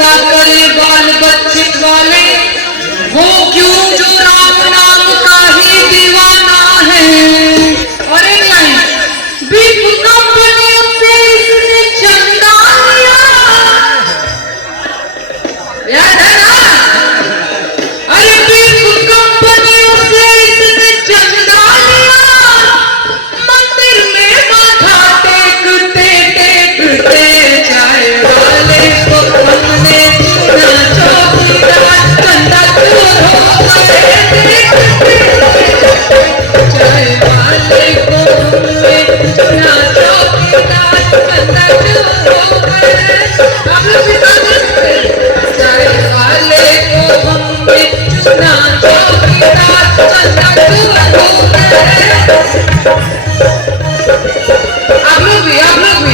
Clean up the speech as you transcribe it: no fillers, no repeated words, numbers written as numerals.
चिंता करे बाल बच्चे वाले, वो क्यों जो राम नाम का ही दीवाना है। और एक लाइन, बीफ कंपनियों से इसने चंदा लिया, याद है ना। अरे बीफ कंपनियों से इसने चंदा लिया, मंदिर में माथा टेकते टेकते चाय वाले को हमने चुना चौकीदार, चंदा चोर हो गए चाय वाले को हमने चुना चौकीदार, चंदा चोर हो गए। आप लोग भी गा सकते हैं, चाय वाले को हमने चुना चौकीदार, चंदा चोर हो गए। आप लोग भी